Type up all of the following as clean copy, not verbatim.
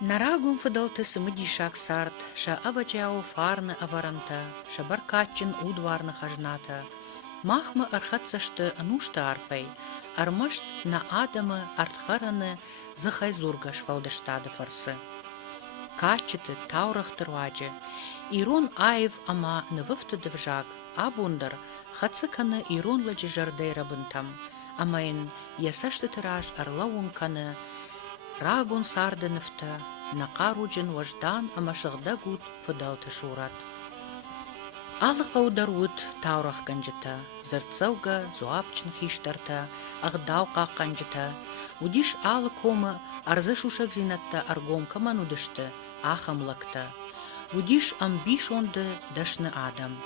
Нарагун Фыдæлты сымыди шак сарт, ша абачао фарны аваранта, ша баркатчин удварны хажната. Махмы архатсашты анушта арфай, армашт на адамы артхараны зыхай зургаш валдыштады фарсы. Качыты таурахтыр ваджы, ирон аев ама нывыфты дывжак, абундар хацыканы иронладжы жардей рабынтам, амайын ясашты тыраж арлауын каны, рагун сардыныфта, нақаруджын важдан амашығда гуд Фыдæлты шурат. Алыға ударут таурах канжыта, зырцауга зуапчын хиштарта, ағдау қаққанжыта, удиш алы комы арзы шушак зинатта аргом каман удышты, ахамлакта, удиш амбиш онды дашны адам.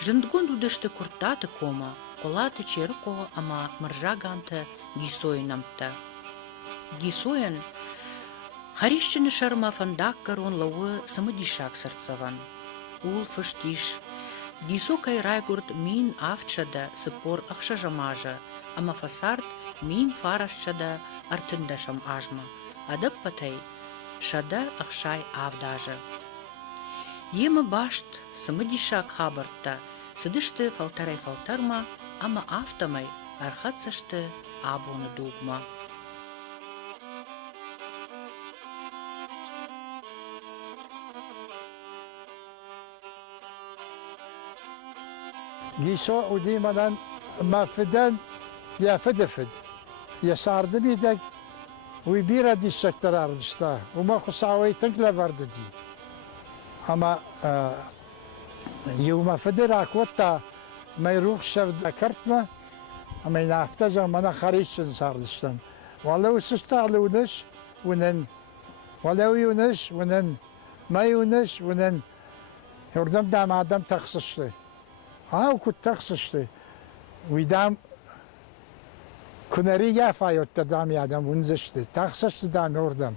Жындгон удышты куртаты кома, қолаты чері қоға ама мыржаганты гисойнамта. Гисоен харищыны шарма фандаккарон лауы самыдишак сарцаван. Ул фыштиш. Гисо кайрайгурд мин авчада сыпор ахшажамажа, ама фасарт мин фарашчада артындашам ажма. Адып патай шада ахшай авдажа. Ема башт самыдишак хабартта, сыдышты фалтарай фалтарма, ама автамай архатсашты абуны дугма. Giyso udimadan mafiden ya fedefed. Ya sardı bizdek uy bira dişekler ardışta. Uma khusaway tankla vardı di. Ama yuma federa kotta mayruh şevd kartma ama naftaja mana kharişin sardıştan. Vallahi usustağlıwnes unen vallahi yunes unen mayunes unen yordam dam adam taksışlı. كنت تخصشتي ويدام كناري يافا يوتدام يادم ونزشتي تخصشتي دام يوردم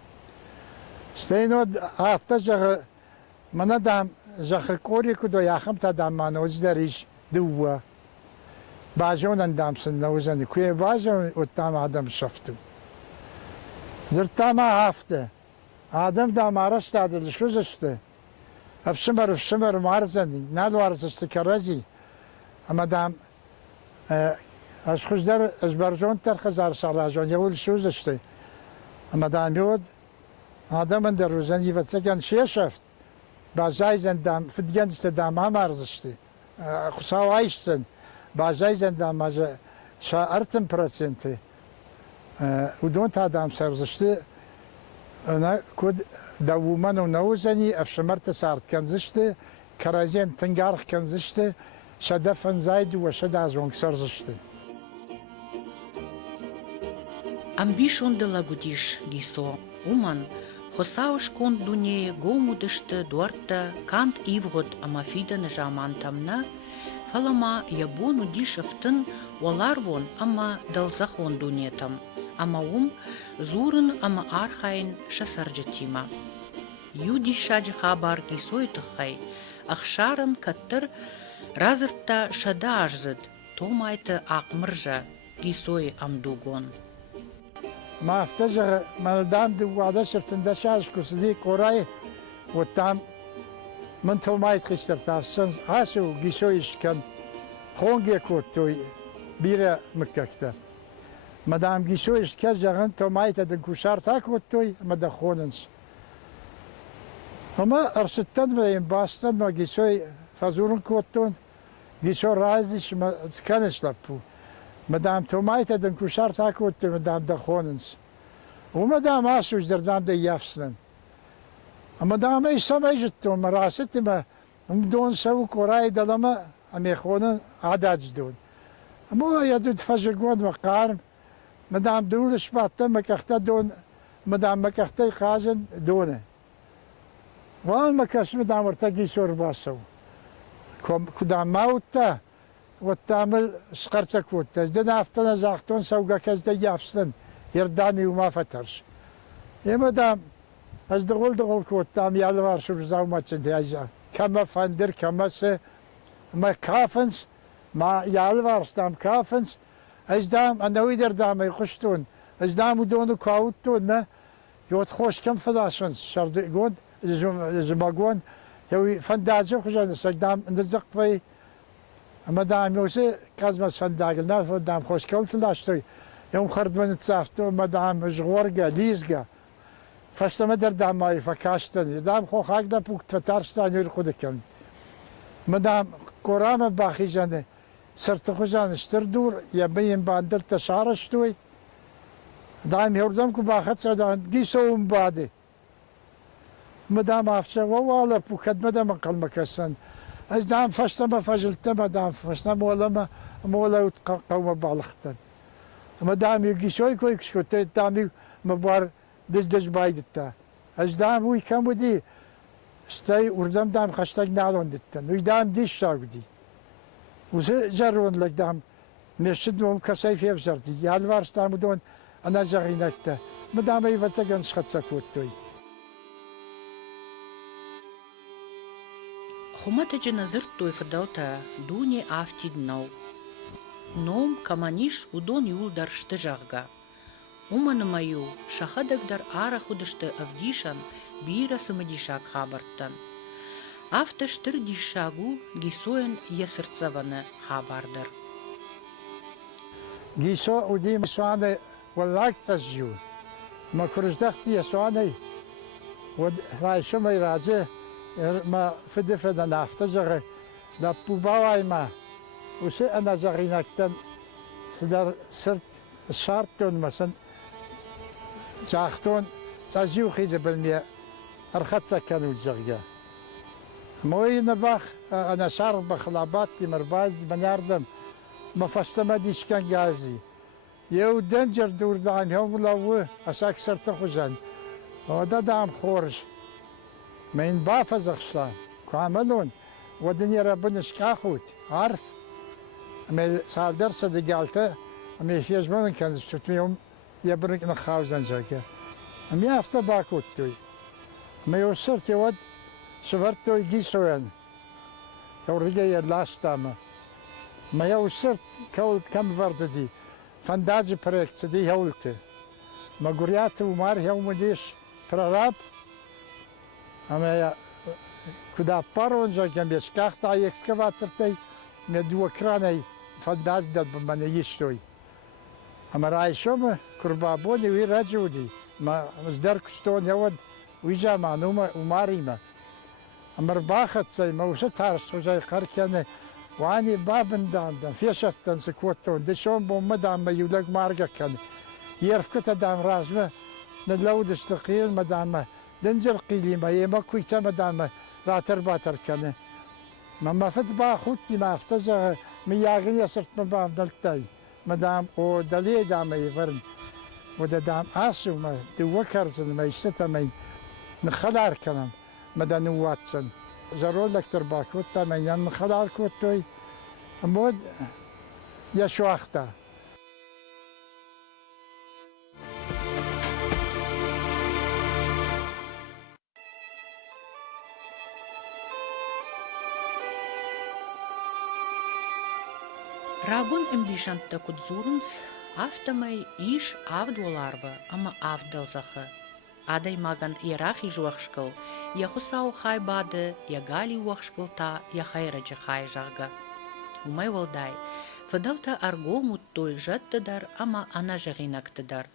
ستينود هافتا جغ منا دام جغ كوري كدو ياخم تا دام مانوز داريش دوا باجون اندام سنوزني كوي باجون وتام آدم شفتو زرتاما هافتا آدم دام عرشت عدد شو زشتي افشمر مارزني نالو عرزشتي كرزي اما دام از خوشدار از برجون تر خزار سراجون یول شوزشتی اما دام یود آدم در روزن یوتسگن شیشفت بازای زندام فدگنست دام هم ارزشتی خساوایشتن بازای زندام از شا ارتم پرسنتی و دون تا دام سرزشتی انا کد دوومن و نوزنی افشمرت سارت کنزشتی کرازین تنگارخ کنزشتی شدفن زايد وشدا زونك سرزشتي. Амбишон де лагудиш гисо, уман, хосауш кон дуне гомудышты дуарта кант ивгот амафида нажамантамна, фалама ябону дишафтын оларвон ама далзахон дунетам, ама зурын ама архайн шасарджатима. Юди шадж хабар гисойтыхай, ахшарын каттыр разыртта шада ажзыд, томайты ақмыржа, гисой амдугон. ما افتجر ملدان دو وعده شرطن دشاش كسدي قراي وتام من تومايت خشتر تاسن هاسو گيشويش كان خونگي كوتوي بيرا مككتا مدام گيشويش كجغن تومايت دن كوشار تا كوتوي مدا خوننس اما ارشتن بين باستن ما گيشوي فازورن كوتون گيشو رازيش ما سكنش لابو مدام تومايت دن كوشار تا كوتوي مدام دخوننس ومدام اسوش دردام دي يافسن مدام اي سمجتو مراستي ما مدون سو كوراي دلما ام يخونن عدد دون مو يدود فجقون وقارم مدام دولش باتا مكختا دون مدام مكختا خازن دونه وان مكش مدام ارتقي سور باسو كدام موتا وتعمل سقرتك وتا زدنا افتنا زاختون سوقا كزدا يافسن يردامي وما فترش يا مدام از دغول كوتام يالوار شو زاو ما تشديجا كما فاندر كما س ما كافنس ما يالوار ستام كافنس از دام انا ويدر دام يخشتون از دام دون كاوتون Je wordt gewoon kent van dat soms. Gewoon, ze maar gewoon. Je vandaag zo gezegd, zeg dan in de zak bij. Maar dan moet je, als we vandaag naar vandaag gewoon kent lasten. Je gaat met het zaft, maar dan is gorga, liesga. Vast met er dan maar verkasten. Dan gewoon ga ik dat ook tot staan hier goed kan. Maar dan korama bagijane. Sertogozan sterdur, je bent een bandel te sarastoi. Dan hoordam ko bagat sa dan giso umbade. Madam afse wala pukat madam kalmakasan. As dan fastama fajelta madam fastama wala mola qawma balkhtan. Madam gisoy ko ekskote dami mabar des baydetta. As dan wi kamudi stay urdam dam khashtag nalon dittan. Wi dam dish sagdi. وزه جرون لقدام مشدهم كسيف يفزردي يالوار ستامدون أنا جغينكتا مدام يفتقن شخصكوتوي خمت جنازرتوي فدالتا دوني آفتيد نو نوم كمانيش ودون يولدر شتجاغا ومن مايو شخدك در آرا خودشت أفديشان بيرا سمديشاك خابرتن Автоштыр дишагу гисоен ясырцаваны хабардар. Гисо удим суаны валлактазжу. Ма курждахти ясуаны вот райшумай раджи ма фидефеда нафтажагы да пубавайма усе анажагинактан сидар сырт шарттон масан жахтон цажу хиде билме архатса кану жагга موي نبخ أنا شارب بخلاباتي مرباز بناردم ما فستما ديش كان جازي يو دنجر دور دان يوم لو أساك سرت خزان ودا دام خورج من بافز خشلا كاملون ودنيا ربنا شكاخوت عارف من سال درس دقالته أمي فيش من كان شتميهم يبرك نخاوزن زكا أمي أفتا باكوتوي ما يوصلت يود سوارتو يجيسوين يورجي اللاستامة ما يوصلت كم ورددي فاندازي بريكت دي هولته ما قريات ومار يوم ديش براراب أما كدا بارون جا كم يسكاخت أي إكسكافاترتي ندو كراني فانداز دل بمن يشتوي أما رايشوم كربابوني ويراجودي ما مصدر كستون يود ويجا معلومة وماريما أمر باخت زي ما وشت هارس وزي قركني واني بابن دان في شفتن سكوتون دشون بوم مدام ما يولق مارجا كان يرفكت دام رازمه نلودش تقيل مدام دنجر قيلي ما يما كويتا مدام راتر باتر كان ما فت باخوتي ما افتجا مياغني صرت مبام دلتاي مدام او دلي دام يفرن ودا دام اسو ما دوكرز ما يشتا ما نخدار كلام مدن واتسن زرول لك ترباكوتا من ين خلال كوتوي مود يشواختا Ragun imbishanta kudzurens aftamai ish avdolarva ama avdelzache Aday magan irachi joachskal, ja husau chai bade, ja gali uachskal ta, ja chairaja chai jarga. Umay waldai, Fıdælты argomut toi jette dar ama anajaginakte dar.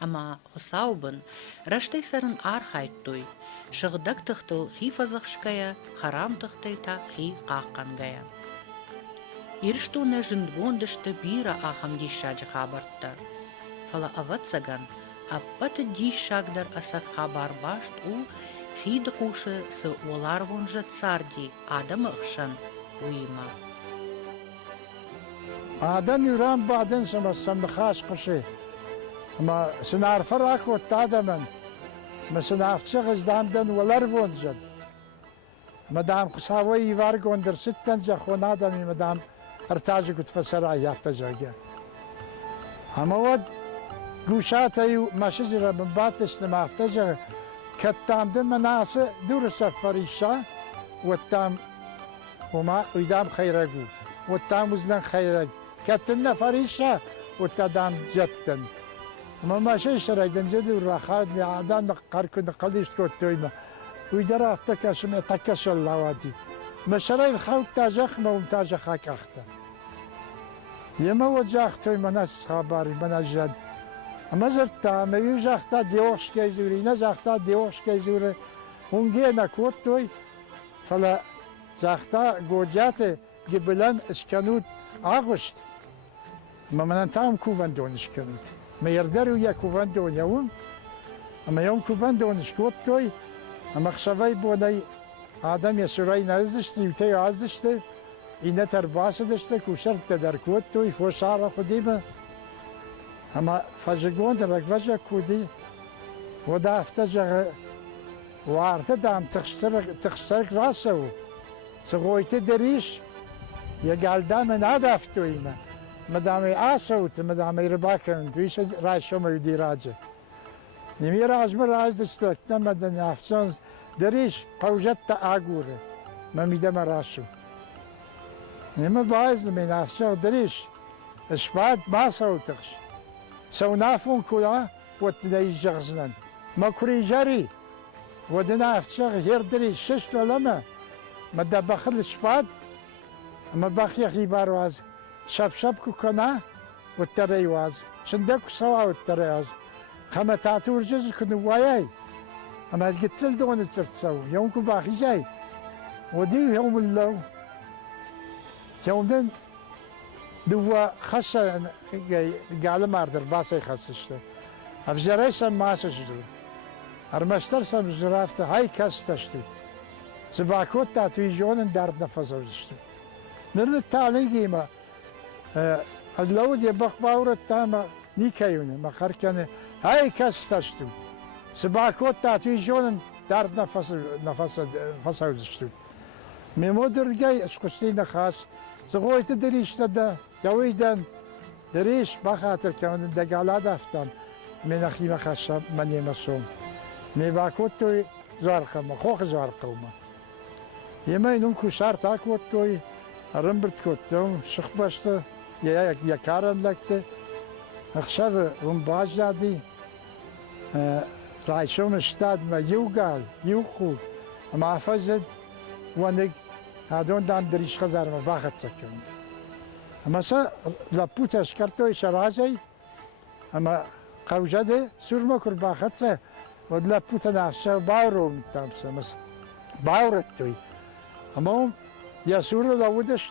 Ama husauben, rashtay saran archait toi, shagdaktichtel chifazachskaya, haramtichtelta chi qaqangaya. Irstune jindwondeste bira acham dishaja chabarta. Fala avatsagan, Аппаты дишагдар асак хабар башт у хидхуше с оларвонжа царди адам ықшан уима. آدم يرام بعدين سما خاص قشي ما سنار فرق وتادمن ما سنعرف شغز دامدن ولارفون زد مدام قصاوي يفارقون در ستن جاخون آدمي مدام ارتاجي كنت فسرع يفتجاجا اما ود گوشاتي ما شجرة من باتش لما افتجا كتام دم ناس درس فريشة والتام وما ويدام خيرجو والتام وزن خيرج كتنا فريشة والتدام جتن ما ماشي شرايدن جدي وراخاد مي عدم قاركن قليش كوتويما ويدرا افتكاش ما تكاش اللواتي ما شراي الخوت تاجخ ما ومتاجخ هاك اختا يما وجاختوي مناس خباري مناجد اما زرتا ما يوجاختا ديوش كيزوري نجاختا ديوش كيزوري ونجينا كوتوي فلا زاختا جوجات جبلان اسكانوت اغشت ما منتام كوفاندون اسكانوت ما يردروا يا كوفاندون يوم اما يوم كوفاندون اسكوتوي اما خشباي بوناي آدم يسوراي نازشتي وتي عازشتي إنه ترباس دشته كوشرت در كوتوي فوشارة خديمة اما فجگون ركفجا كودي ودا افتجا وارته دام تخشترك راسو سغويت دريش يقال دام نادفتويما مدامي آسوت مدامي رباكن دويش رايشوما يدي راجة نمي راجم راج دشتك نمدن افتشان دريش قوجت آگوره ما ميدم راسو نما بايز من افتشان دريش اسباد ما سوتخش سونافون كلا وتناي جغزنن ما كوري جاري ودنا افتشان هير دريش شش لما ما دبخل الشباد ما باخي خيبار واز شب كنا والتري واز شندك سوا والتري واز خما تعتور جز كنو وياي اما قلت دون تسو يومكم باخي جاي ودي يوم اللو يوم دن دوا خشة قال ماردر باسي خششته افجريش ماسش دور ارمشتر سم زرافته هاي كستشتو سباكوت تاتوي جون درد نفس وجشتو نرد التعليقي ما اللود يبخ باورت تاما نيكايونه ما خركنه هاي كستشتو سباكوت تاتوي جون درد نفس وجشتو ميمودر جاي اشقشتين خاص زغويت دريش تدا دويدن دريش بخاطر كمان دقالات افتن من اخي ما خشب من يمسوم ميباكوتوي زارقما خوخ زارقما يما ينون كوشار تاكوتوي رمبرت كوتو شخبشت يا كارن لكت اخشب رمباج جادي رايشوم اشتاد ما يوغال يوخو ما فزد ونك هادون دام دريش خزار ما باخت سكن اما سا لابوتا شكرتوي شرازي اما قوجده سورما كر باخت سا ودلا بوتا نافشا باورو متامسا مس باورتوي اما يا سور لودش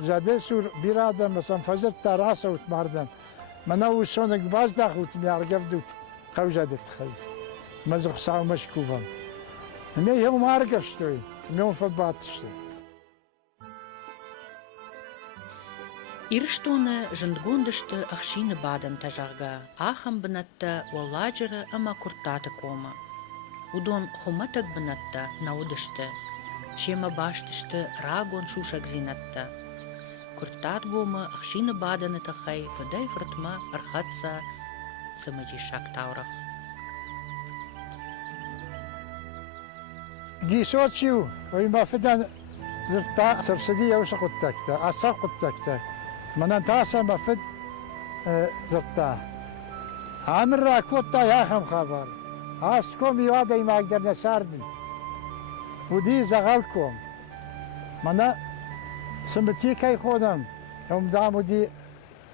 زاده سور بيرادا مثلا فجر تراسه وتمردن منا وشونك باز داخلت ميارقف دوت قوجده تخي مزخ ساو مشكوفا مي يوم عرقشتوي يوم فباتشتوي Ирштоне жендгондышты ахшины бадам тажарга, ахам бынатта воллажыры ама куртаты кома. Удон хуматак бынатта наудышты, шема баштышты рагон сусæгдзинæдтæ. Куртат гома ахшины баданы тахай фыдай фртма архатса самадишак таурах. جيسوتشيو ويما فدان زرتا سرسدية وش قطكتا أسا قطكتا من انتاسا ما فد زرتا عامر راكوتا يا خم خبر هاستكم يوادا ما اقدر نساردي ودي زغالكم منا سمتي كي خودم يوم دامو دي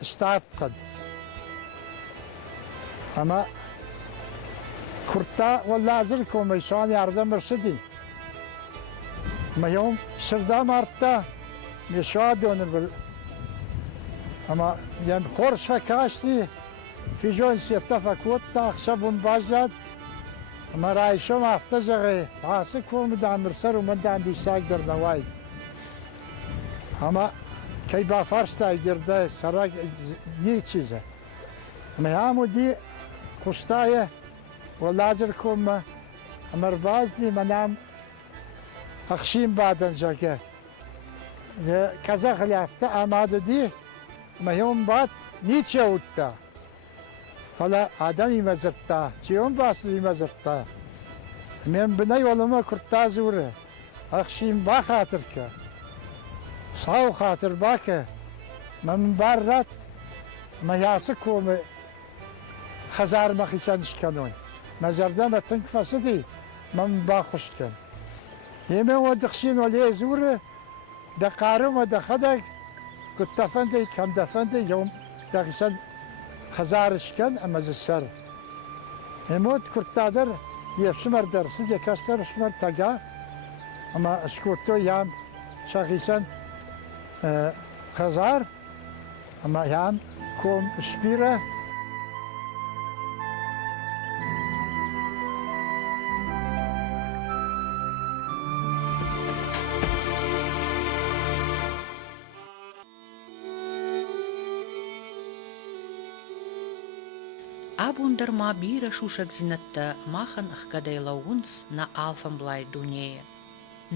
اشتعت قد اما كرتا ولا ازلكم يسواني عرضا مرشدي ما يوم سردا مارتا مشادون اما يم خورش فكاشتي في جون سيتفا كوتا خشبون باجد اما رايشوم افتجغي عاسكم دام مرسر ومن دام بيساق در نواي اما كي با فرشتا يدرده سراق ني چيزه اما يامو دي قشتايه ولازركم مربازي منام اخشين بعدن جاكه كذا خلافته امادو دي ما يوم بعد نيتشه وتا فلا آدمی مزرتا چیون باسلی مزرتا من بنای ولما کرتا زوره اخشیم با خاطر که صاو خاطر باکه من بارات ما یاسکوم خزار مخیشانش کنون مزردم اتنک فسدی من باخوش کن یمه و دخشین ولی زوره دقارم و دخدک کت دفنده کم دفنده یوم دخشان خزارش کن اما زسر همود کرتادر یفشمر درسید یکستر شمر تگا اما اشکوتو یام شاخیسان خزار اما یام کم شبیره Abonder ma bira sусægdзинæдтæ machen ăхкăдăилăунț na alfamblai dunee.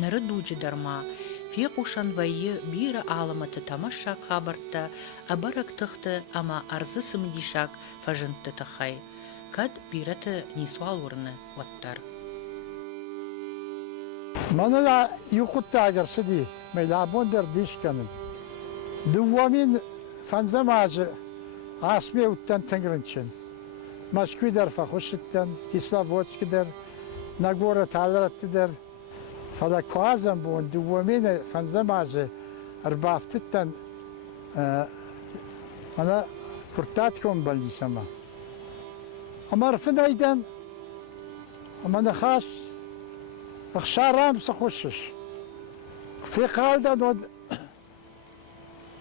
Nărăduge darma, fie qușan vaie bira alamătă tamașac habartă, abărăc tăhtă ama arză sămădișac făjântă tăhai, cad birătă nisualurnă ottar. Manala yuquttāgar sidi, meilabonder dişkanın. Duvamin fanzamajı asme uttan tengrinçin. Masküder fakhuşitten, Islavotskider, Nagora Talarattider. Fala kuazam bun duvamin fanzamajı arbaftıttan ana kurtat kombaldi sama. Ama rfınaydan ama ne khas خشارام سخوشش في قالدان ود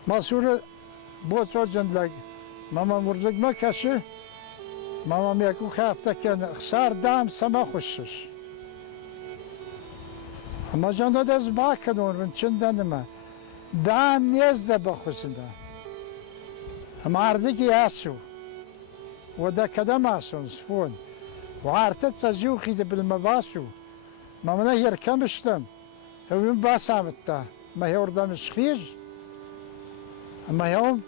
مسؤول بوت وجندلق ماما مرزق ما كشه ماما ميكو خافته كان خشار دام سما خوشش اما جاندو دز باكنون رنچندن ما دام نيزده بخوسنده اما عردقي ياسو ودا كدام اسون سفون وعارتت سجوخي بالمباسو ما من هير كمشتم هو من باسامتا ما هي وردا مشخيج ما يوم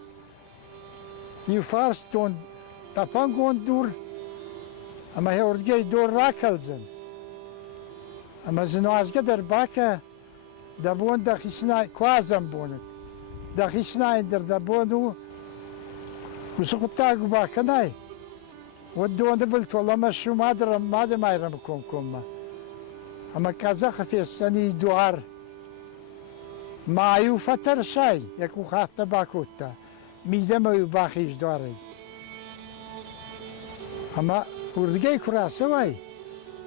يفارستون تابانغون دور اما هي وردجي دور راكلزن اما زنو از قدر باكا دابون داخيسنا كوازم بونت داخيسنا اندر دابونو وسقطاق باكا ناي ودون دبلت والله مشو ما يرمكم كوما اما كازاخ في السني دوار ما يفتر شاي يكو خافت باكوتا ميدما يباخيش دواري اما وردقي كراسواي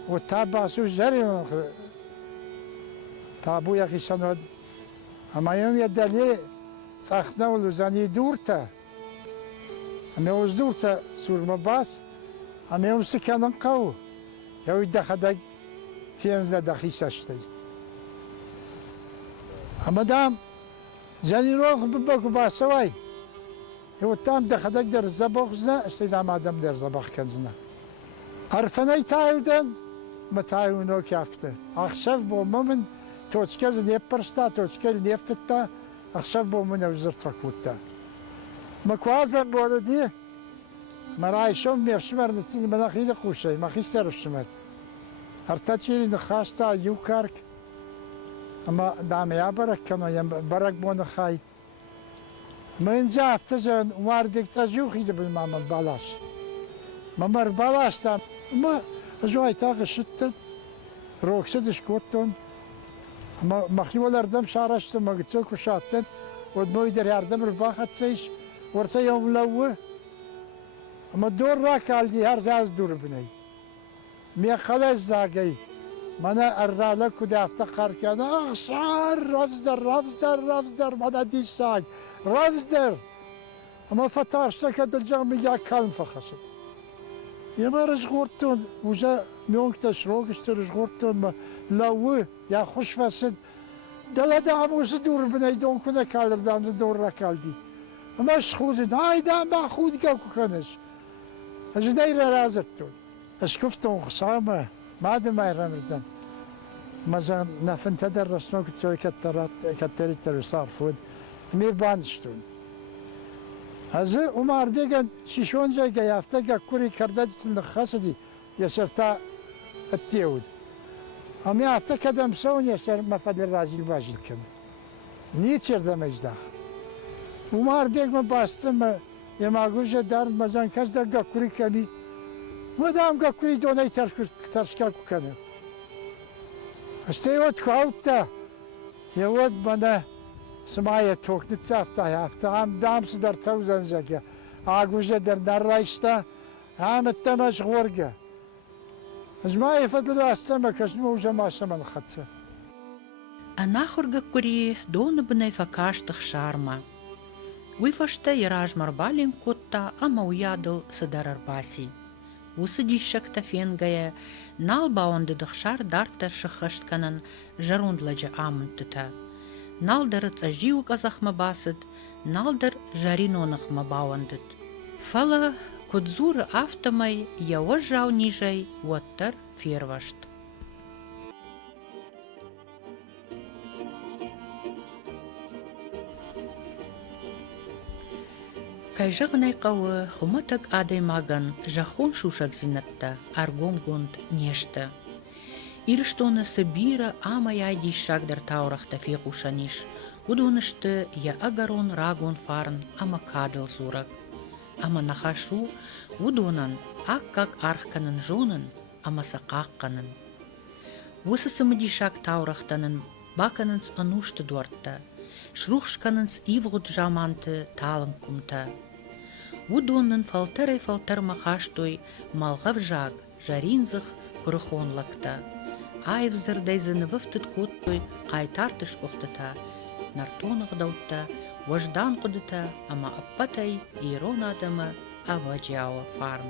وتاباسو جري تابو يخي سنود اما يوم يدلي صاخنا ولوزاني دورتا اما يوز دورتا سور مباس اما يوم سكانن قو يو يدخدق فينزا دخيساشتي اما دام زاني روح بباكو باسواي هو تام دخدق در زبوخزنا استيدام آدم در زباخ كنزنا عرفناي تايودن ما تايونو كافته اخشف بو ممن توچكز نيبرستا توچكل نيفتتا اخشف بو من وزرت فكوتا ما كوازن بولدي مرايشوم ميفشمر نتيجة مناخيد قوشي ما خيشتر الشمر ارتاچيري نخاشتا يوكارك اما دام يا برك كانوا يم برك بون خاي ما ينجاف تجن واردك تجوخي بالمام بالاش ممر بالاش تام ما جوي تاغ شتت روكسدش كوتون ما مخيولردم شارشتم ما قلتلكو شاتن ودمو يدر يردم رباخت سيش ورتا يوم لوه اما دور راكالدي هر جاز دور بني ميا خلاص زاقي مانا الرالك ودا افتقر كان اخشار رفزدر مانا دي شاق رفزدر اما فتاشتك درجة ميا كلم فخشت يما رجغورتون وجا ميونكتش روغشتر رجغورتون لوه يا خوش فسد دلا داموس دور بني دون كنا كالر دام دور راكالدي اما شخوزن هاي دام ما خود كاكو كنش اجنير رازتون اسكفتون خصامة ما عاد ما يرمردن مثلا نفن تدرس نوك تسوي كتري ترسار فود مير باندشتون هذا عمر بيجن شيشون جاي يافتا كوري كردات الخاصدي يسرتا التيود أم يافتا كدم سون يسر مفاد الراجل باجل كده نيتشر ده مجدخ عمر بيجن باستم يماغوش دار مثلا كذا كوري كمي Madam kakuri donay tarşka kukanı. İşte ot kalpta. Ya ot bana smaya toknitsa hafta am damsı dar tavzanacak ya. Ağuca der narrayışta. Ahmet'te meşgurga. Zmaya fadlı astama kasma uca maşaman khatsa. Анахурга кури доны бынай факаштых шарма. Уйфашта яраж марбалин котта ама уядыл сыдарар баси. Усы дишшакта фенгая нал бауандыдых шар дартар шыхыштканын жарундлажа амынтыта. Налдар цажиу казахма басыд, налдар жаринонахма бауандыд. Фала кодзуры автомай ява жау нижай уаттар фервашт. Кайжагнай кавы хуматак адаймаган жахон сусæгдзинæдтæ аргом гонд нешта. Ирштоны Сибира амай айдишшагдар таурахта фекушаниш, удонышты я агарон рагон фарн ама кадыл сурак. Ама нахашу удонан аккак архканын жонын ама сақаққанын. Осы сымыдишак таурахтанын баканынс анушты дуартта, шрухшканынс ивгуд жаманты талын кумта. Удоннын фалтар махаштой малгав жаг, жаринзых курыхонлакта. Айвзыр дайзыны вывтыт коттой кайтартыш охтыта. Нартонық даутта, вождан кудыта, ама аппатай ирон адамы аваджауа фарм.